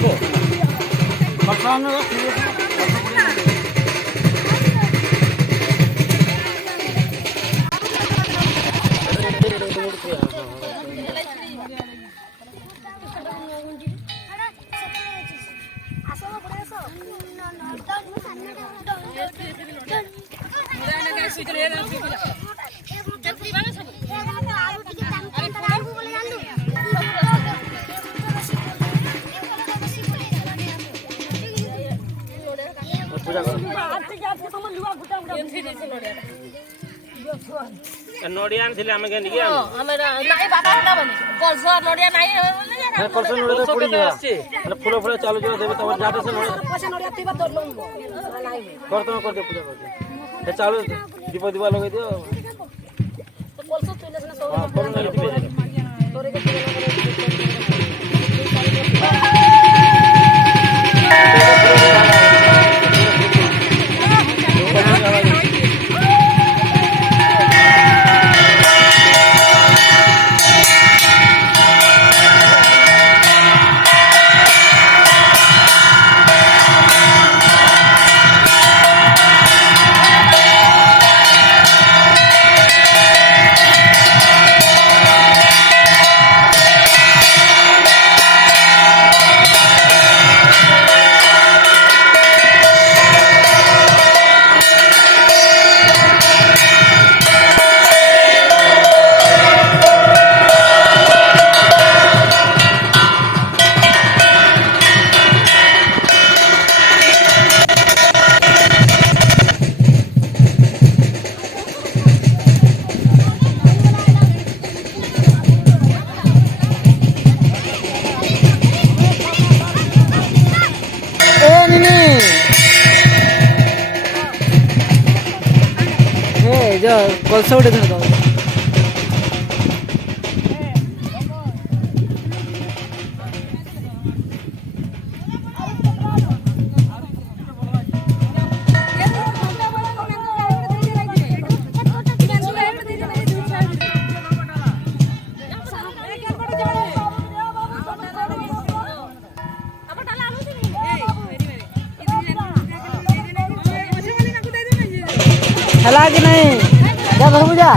को नोडिया आनथिले आमे के निके हमरा नाही बाबा होना बनी कलसो नोडिया नाही कलसो नोडिया तो पड़ी गया माने फूल फूल चालू जो देबे तब जाते से नोडिया पैसे नोडिया तीबा दो लो नाही कर तो कर दे पूजा कर दे चालू दीप दिवा लगे दियो तो कलसो चले से सब हां कर नहीं दिबे तोरे के कलसा उठे धर दो हला कि नहीं जा घर बुझा